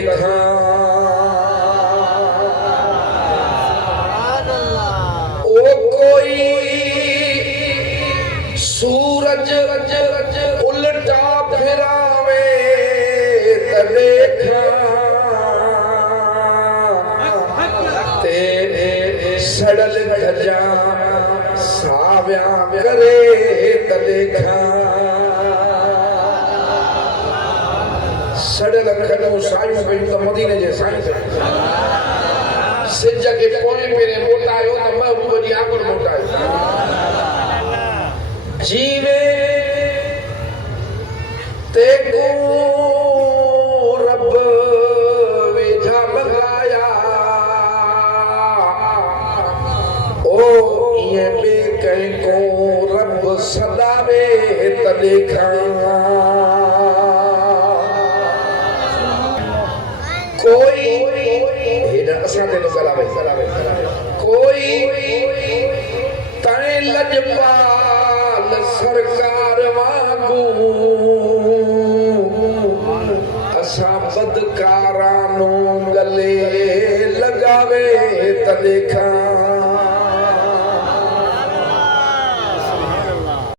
देखा ओ कोई सूरज उल्टा फिरावे त देखा ते सड़ल खजा साव्या करे त देखा सड़ल खजो सायूं पे त मदीने जे साईं सिज के पोए मेरे मोटायो त महबूब जी आंगुर मोटायो जीवे ते को रब वेझा बगाया ओ ये बे कहीं को रब सदावे त देखा कोई कोई तने लजपाल सरकार वांगू असा बदकारानो गले लगावे त देखा